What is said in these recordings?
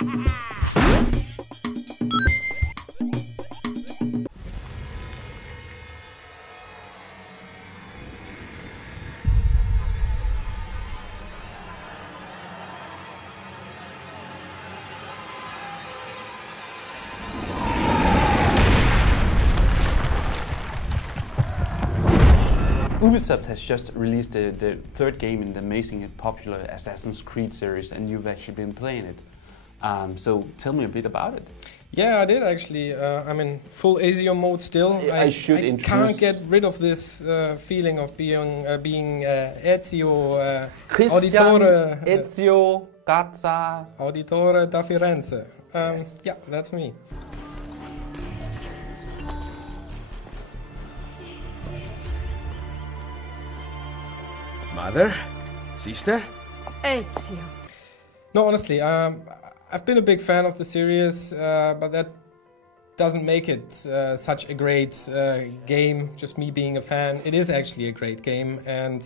Ubisoft has just released the third game in the amazing and popular Assassin's Creed series, and you've actually been playing it. So tell me a bit about it. Yeah, I did actually. I'm in full Ecio mode still. I can't get rid of this feeling of being Ecio, Ecio, Gaca. Auditore da Firenze. Yes. Yeah, that's me. Mother? Sister? Ezio. No, honestly, I've been a big fan of the series, but that doesn't make it such a great game, just me being a fan. It is actually a great game, and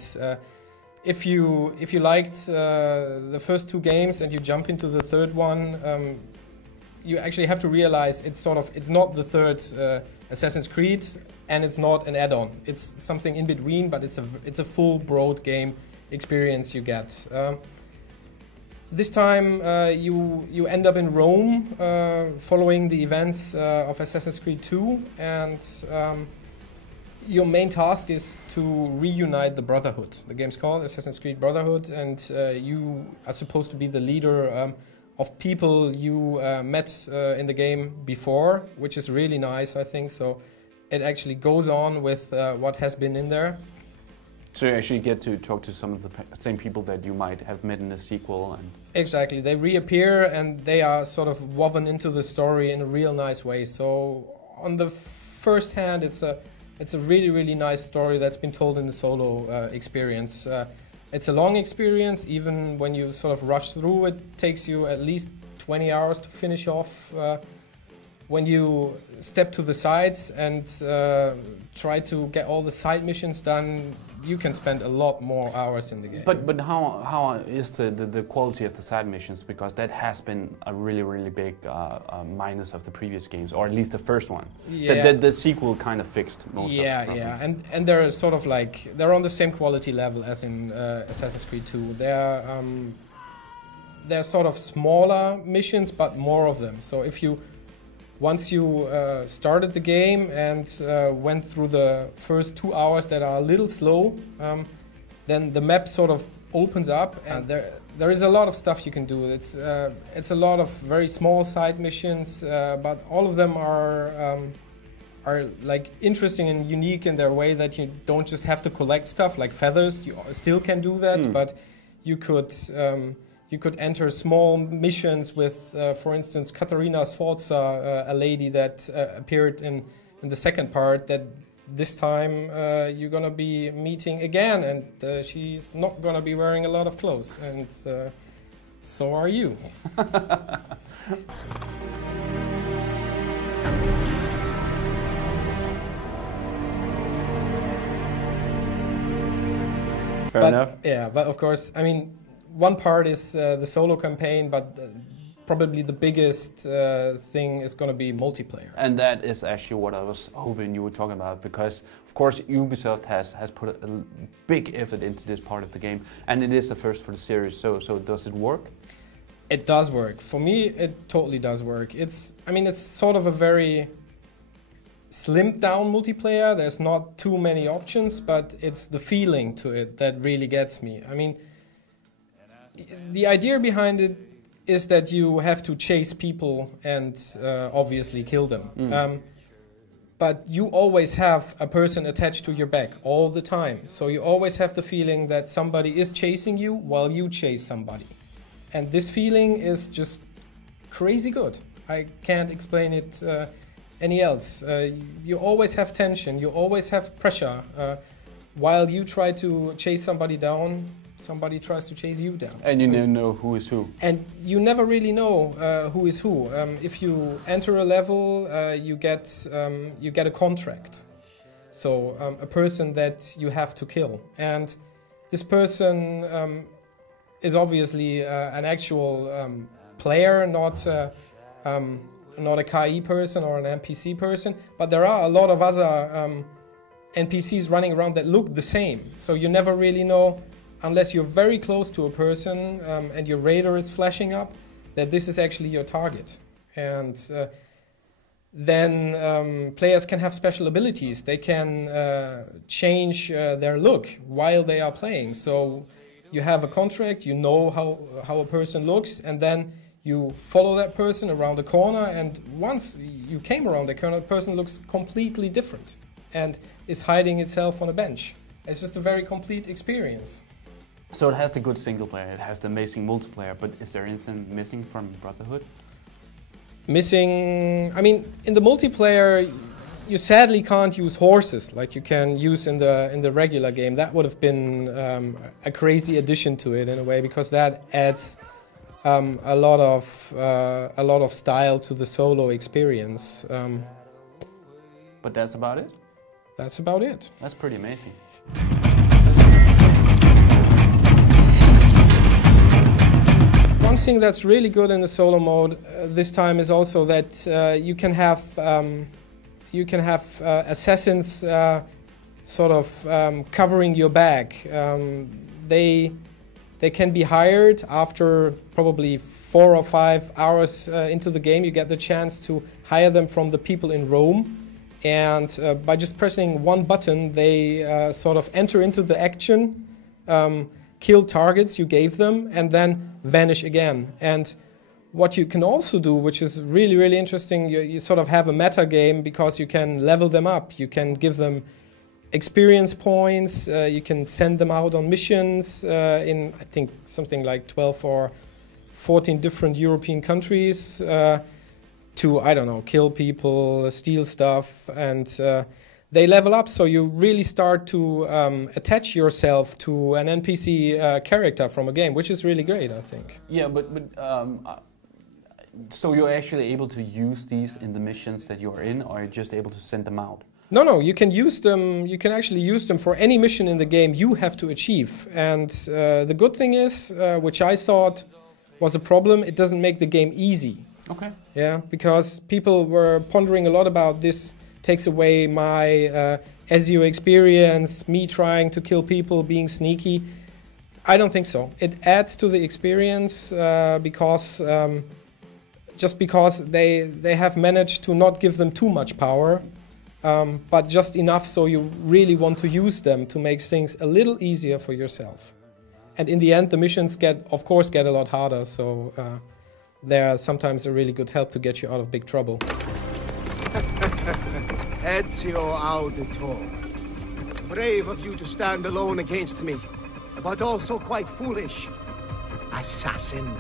if you liked the first two games and you jump into the third one, you actually have to realize it's not the third Assassin's Creed, and it's not an add-on. It's something in between, but it's a full broad game experience you get. This time you end up in Rome following the events of Assassin's Creed 2, and your main task is to reunite the Brotherhood. The game's called Assassin's Creed Brotherhood, and you are supposed to be the leader of people you met in the game before, which is really nice, I think. So it actually goes on with what has been in there. So you actually get to talk to some of the same people that you might have met in the sequel. And exactly, they reappear and they are sort of woven into the story in a real nice way. So on the first hand, it's a really, really nice story that's been told in the solo experience. It's a long experience. Even when you sort of rush through, it takes you at least 20 hours to finish off. When you step to the sides and try to get all the side missions done, you can spend a lot more hours in the game. But how is the quality of the side missions? Because that has been a really, really big minus of the previous games, or at least the first one. Yeah. The sequel kind of fixed most of the problems. Yeah, and they're sort of like, they're on the same quality level as in Assassin's Creed 2. They're sort of smaller missions, but more of them. So once you started the game and went through the first 2 hours that are a little slow, then the map sort of opens up, and there is a lot of stuff you can do. It's a lot of very small side missions, but all of them are like interesting and unique in their way, that you don't just have to collect stuff like feathers. You still can do that, but you could enter small missions with, for instance, Caterina Sforza, a lady that appeared in the second part, that this time you're gonna be meeting again, and she's not gonna be wearing a lot of clothes, and so are you. Fair enough. Yeah, but of course, I mean, one part is the solo campaign, but probably the biggest thing is going to be multiplayer. And that is actually what I was hoping you would talk about, because of course Ubisoft has put a big effort into this part of the game, and it is the first for the series. So does it work? It does work. For me, it totally does work. I mean, it's sort of a very slimmed down multiplayer. There's not too many options, but it's the feeling to it that really gets me. I mean, the idea behind it is that you have to chase people and obviously kill them. But you always have a person attached to your back all the time. So you always have the feeling that somebody is chasing you while you chase somebody. And this feeling is just crazy good. I can't explain it any else. You always have tension, you always have pressure. While you try to chase somebody down, somebody tries to chase you down. And you never know who is who. And you never really know who is who. If you enter a level, you get a contract. So a person that you have to kill. And this person is obviously an actual player, not not a KI person or an NPC person, but there are a lot of other NPCs running around that look the same. So you never really know, unless you're very close to a person and your radar is flashing up, that this is actually your target. And then players can have special abilities. They can change their look while they are playing. So you have a contract, you know how a person looks, and then you follow that person around the corner, and once you came around the corner, the person looks completely different and is hiding itself on a bench. It's just a very complete experience. So it has the good single player, it has the amazing multiplayer, but is there anything missing from Brotherhood? Missing, I mean, in the multiplayer, you sadly can't use horses like you can use in the regular game. That would have been a crazy addition to it in a way, because that adds a lot of style to the solo experience. But that's about it? That's about it. That's pretty amazing. One thing that's really good in the solo mode this time is also that you can have assassins sort of covering your back. They can be hired after probably 4 or 5 hours into the game. You get the chance to hire them from the people in Rome, and by just pressing one button, they sort of enter into the action, kill targets you gave them, and then vanish again. And what you can also do, which is really, really interesting, you sort of have a meta game, because you can level them up. You can give them experience points, you can send them out on missions in, I think, something like 12 or 14 different European countries to, I don't know, kill people, steal stuff, and they level up, so you really start to attach yourself to an NPC character from a game, which is really great, I think. Yeah, but so you're actually able to use these in the missions that you're in, or are you just able to send them out? No, you can use them. You can actually use them for any mission in the game you have to achieve. And the good thing is, which I thought was a problem, it doesn't make the game easy. Okay. Yeah, because people were pondering a lot about this. Takes away my Ecio experience, me trying to kill people, being sneaky. I don't think so. It adds to the experience because just because they have managed to not give them too much power. But just enough so you really want to use them to make things a little easier for yourself. And in the end, the missions of course get a lot harder, so they're sometimes a really good help to get you out of big trouble. Ecio auditor. Brave of you to stand alone against me, but also quite foolish. Assassin.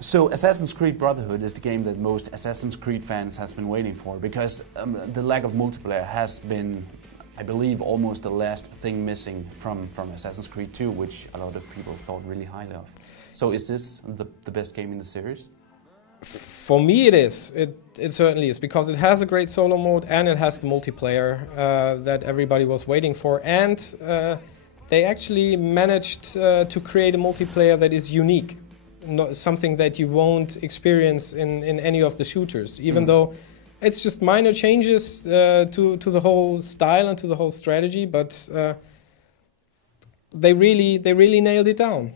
So Assassin's Creed Brotherhood is the game that most Assassin's Creed fans has been waiting for, because the lack of multiplayer has been, I believe, almost the last thing missing from Assassin's Creed 2, which a lot of people thought really highly of. So is this the best game in the series? For me it is. It certainly is, because it has a great solo mode and it has the multiplayer that everybody was waiting for, and they actually managed to create a multiplayer that is unique. Not something that you won't experience in any of the shooters, even though it's just minor changes to the whole style and to the whole strategy, but they really nailed it down.